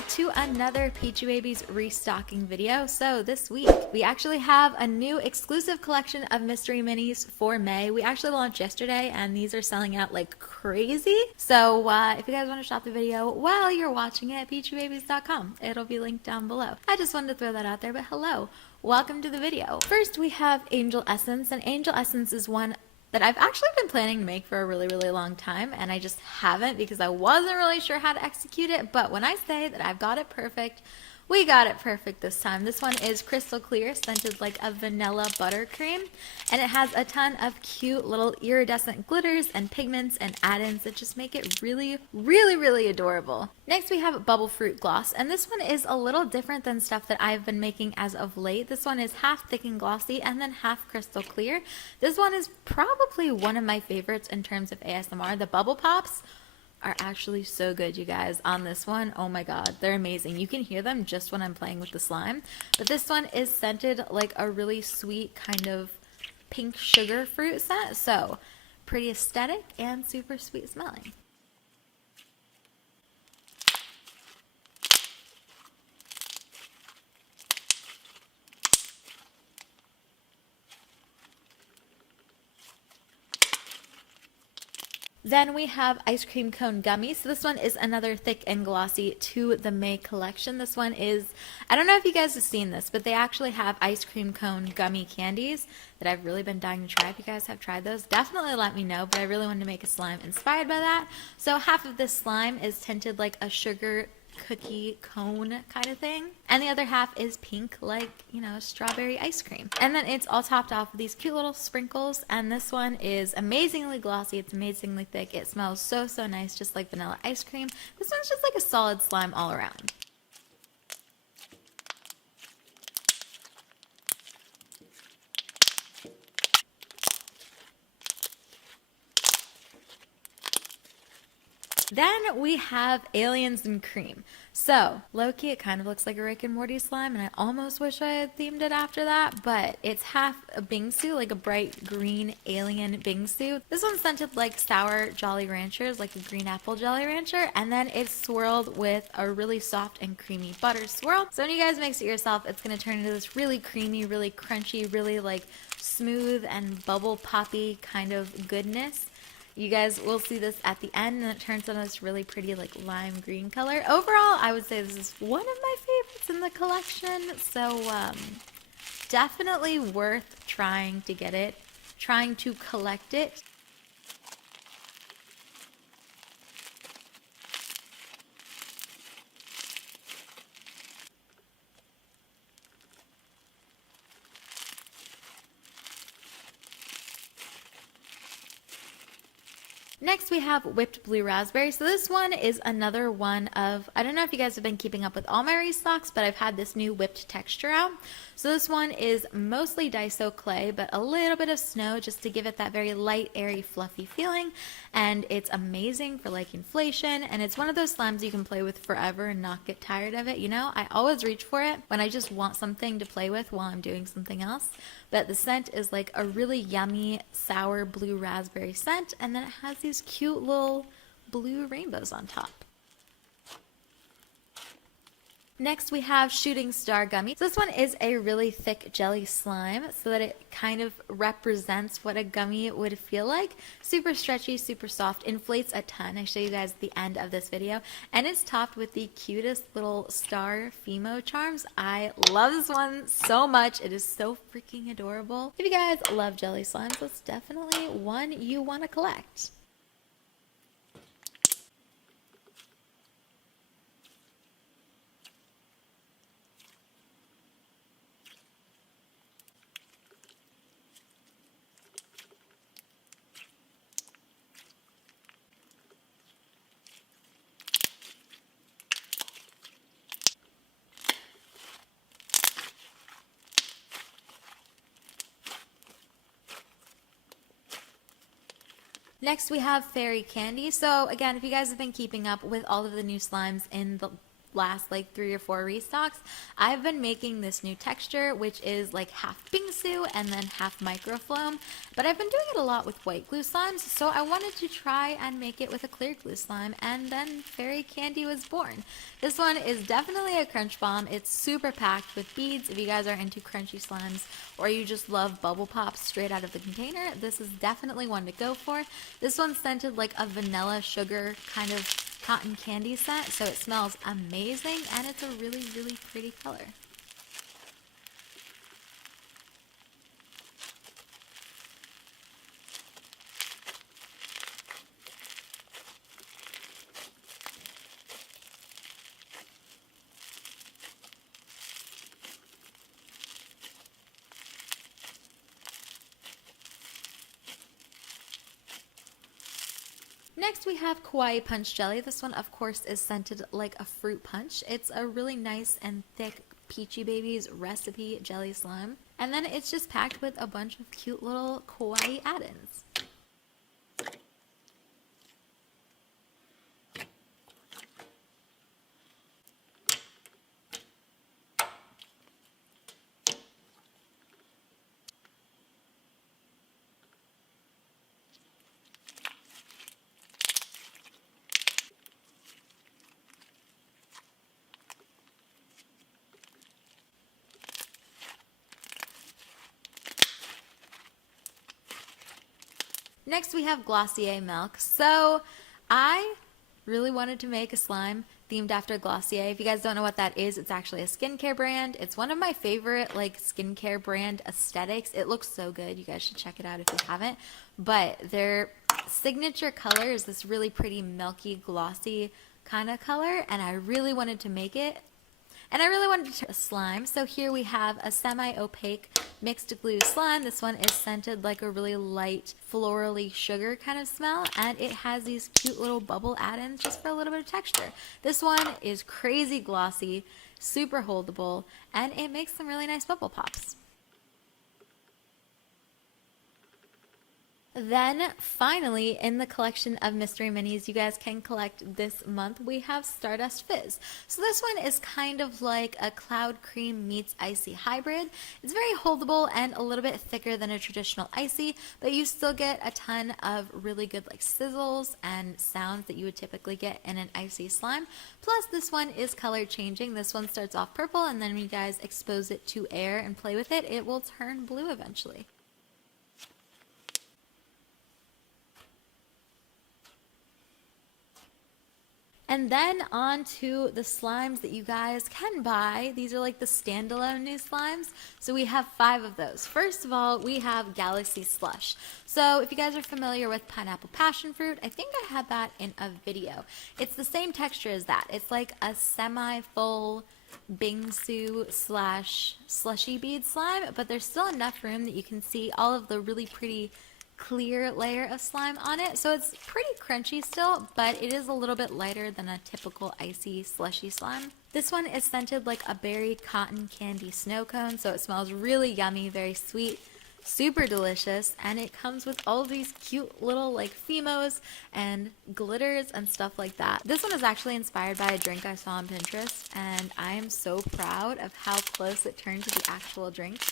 back to another Peachy Babies restocking video. So this week we actually have a new exclusive collection of mystery minis for May. We actually launched yesterday and these are selling out like crazy. So if you guys want to shop the video while you're watching it, peachybbies.com. It'll be linked down below. I just wanted to throw that out there, but hello, welcome to the video. First we have Angel Essence, and Angel Essence is one that I've actually been planning to make for a really long time, and I just haven't because I wasn't really sure how to execute it. But when I say that I've got it perfect, we got it perfect this time. This one is crystal clear, scented like a vanilla buttercream, and it has a ton of cute little iridescent glitters and pigments and add-ins that just make it really adorable. Next we have Bubble Fruit Gloss, and this one is a little different than stuff that I've been making as of late. This one is half thick and glossy and then half crystal clear. This one is probably one of my favorites in terms of ASMR. The bubble pops are actually so good, you guys, on this one. Oh my god, they're amazing. You can hear them just when I'm playing with the slime. But this one is scented like a really sweet kind of pink sugar fruit scent. So pretty aesthetic and super sweet smelling. Then we have Ice Cream Cone Gummies. So this one is another thick and glossy to the May collection. This one is, I don't know if you guys have seen this, but they actually have ice cream cone gummy candies that I've really been dying to try. If you guys have tried those, definitely let me know, but I really wanted to make a slime inspired by that. So half of this slime is tinted like a sugar cookie cone kind of thing, and the other half is pink like, you know, strawberry ice cream. And then it's all topped off with these cute little sprinkles, and this one is amazingly glossy. It's amazingly thick. It smells so nice, just like vanilla ice cream. This one's just like a solid slime all around. Then we have Aliens and Cream. So, low-key, it kind of looks like a Rick and Morty slime, and I almost wish I had themed it after that, but it's half a bingsu, like a bright green alien bingsu. This one's scented like sour Jolly Ranchers, like a green apple Jolly Rancher, and then it's swirled with a really soft and creamy butter swirl. So when you guys mix it yourself, it's going to turn into this really creamy, really crunchy, really like smooth and bubble poppy kind of goodness. You guys will see this at the end, and it turns on this really pretty like lime green color. Overall, I would say this is one of my favorites in the collection, so definitely worth trying to get it, trying to collect it. Next we have Whipped Blue Raspberry. So this one is another one of, I don't know if you guys have been keeping up with all my restocks, but I've had this new whipped texture out. So this one is mostly Daiso clay, but a little bit of snow just to give it that very light, airy, fluffy feeling. And it's amazing for like inflation, and it's one of those slimes you can play with forever and not get tired of it. You know, I always reach for it when I just want something to play with while I'm doing something else. But the scent is like a really yummy sour blue raspberry scent, and then it has these cute little blue rainbows on top. Next we have Shooting Star Gummy. So this one is a really thick jelly slime so that it kind of represents what a gummy would feel like. Super stretchy, super soft, inflates a ton. I show you guys at the end of this video. And it's topped with the cutest little star Fimo charms. I love this one so much. It is so freaking adorable. If you guys love jelly slimes, that's definitely one you want to collect. Next we have Fairy Candy. So again, if you guys have been keeping up with all of the new slimes in the last like 3 or 4 restocks, I've been making this new texture, which is like half bingsu and then half microfloam, but I've been doing it a lot with white glue slimes, so I wanted to try and make it with a clear glue slime, and then fairy candy was born. This one is definitely a crunch bomb. It's super packed with beads. If you guys are into crunchy slimes or you just love bubble pops straight out of the container, this is definitely one to go for. This one's scented like a vanilla sugar kind of cotton candy scent, so it smells amazing and it's a really, really pretty color. Next we have Kawaii Punch Jelly. This one of course is scented like a fruit punch. It's a really nice and thick Peachybbies recipe jelly slime. And then it's just packed with a bunch of cute little kawaii add-ins. Next we have Glossier Milk. So I really wanted to make a slime themed after Glossier. If you guys don't know what that is, it's actually a skincare brand. It's one of my favorite like skincare brand aesthetics. It looks so good. You guys should check it out if you haven't. But their signature color is this really pretty milky glossy kind of color, and I really wanted to make it. And I really wanted to a slime, so here we have a semi-opaque mixed glue slime. This one is scented like a really light florally sugar kind of smell, and it has these cute little bubble add-ins just for a little bit of texture. This one is crazy glossy, super holdable, and it makes some really nice bubble pops. Then finally, in the collection of mystery minis you guys can collect this month, we have Stardust Fizz. So this one is kind of like a cloud cream meets icy hybrid. It's very holdable and a little bit thicker than a traditional icy, but you still get a ton of really good like sizzles and sounds that you would typically get in an icy slime. Plus this one is color changing. This one starts off purple, and then when you guys expose it to air and play with it, it will turn blue eventually. And then on to the slimes that you guys can buy. These are like the standalone new slimes. So we have 5 of those. First of all, we have Galaxy Slush. So if you guys are familiar with pineapple passion fruit, I think I had that in a video. It's the same texture as that. It's like a semi-full bingsu slash slushy bead slime, but there's still enough room that you can see all of the really pretty clear layer of slime on it. So it's pretty crunchy still, but it is a little bit lighter than a typical icy slushy slime. This one is scented like a berry cotton candy snow cone, so it smells really yummy, very sweet, super delicious, and it comes with all of these cute little like phemos and glitters and stuff like that. This one is actually inspired by a drink I saw on Pinterest, and I am so proud of how close it turned to the actual drink.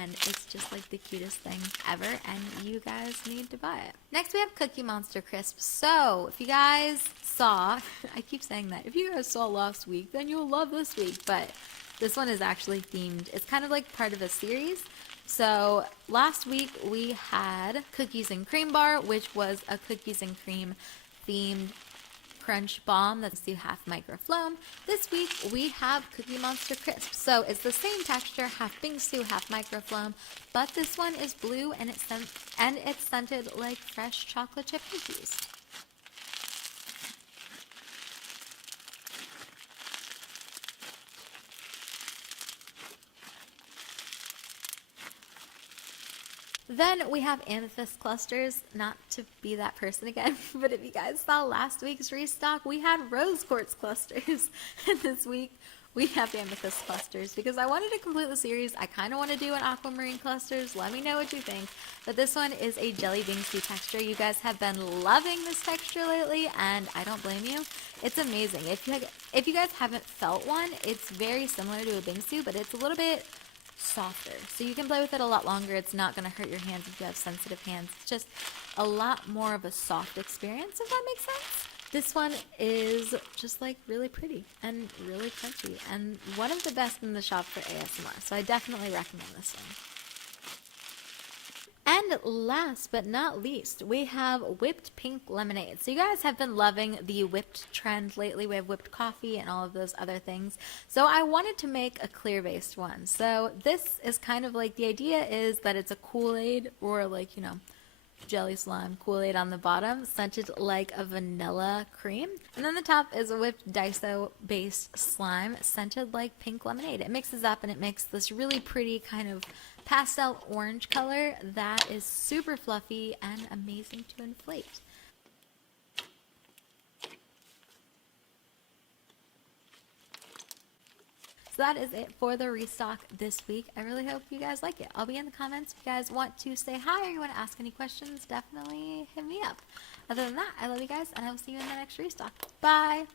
And it's just like the cutest thing ever, and you guys need to buy it. Next we have Cookie Monster Crisp. So if you guys saw, I keep saying that, if you guys saw last week, then you'll love this week, but this one is actually themed. It's kind of like part of a series. So last week we had Cookies and Cream Bar, which was a cookies and cream themed crunch bomb that's do half microfloam. This week we have Cookie Monster Crisp. So it's the same texture, half bingsu, half microfloam, but this one is blue and it's scented like fresh chocolate chip cookies. Then we have amethyst clusters, not to be that person again, but if you guys saw last week's restock, we had rose quartz clusters. And this week we have amethyst clusters because I wanted to complete the series. I kind of want to do an aquamarine clusters. Let me know what you think. But this one is a jelly bingsu texture. You guys have been loving this texture lately, and I don't blame you. It's amazing. If you guys haven't felt one, it's very similar to a bingsu, but it's a little bit softer. So you can play with it a lot longer. It's not going to hurt your hands if you have sensitive hands. It's just a lot more of a soft experience, if that makes sense. This one is just like really pretty and really crunchy and one of the best in the shop for ASMR. So I definitely recommend this one. And last but not least, we have whipped pink lemonade. So you guys have been loving the whipped trend lately. We have whipped coffee and all of those other things. So I wanted to make a clear-based one. So this is kind of like, the idea is that it's a Kool-Aid or like, you know, jelly slime Kool-Aid on the bottom, scented like a vanilla cream. And then the top is a whipped Daiso based slime, scented like pink lemonade. It mixes up and it makes this really pretty kind of pastel orange color that is super fluffy and amazing to inflate. So that is it for the restock this week. I really hope you guys like it. I'll be in the comments. If you guys want to say hi or you want to ask any questions, definitely hit me up. Other than that, I love you guys, and I will see you in the next restock. Bye!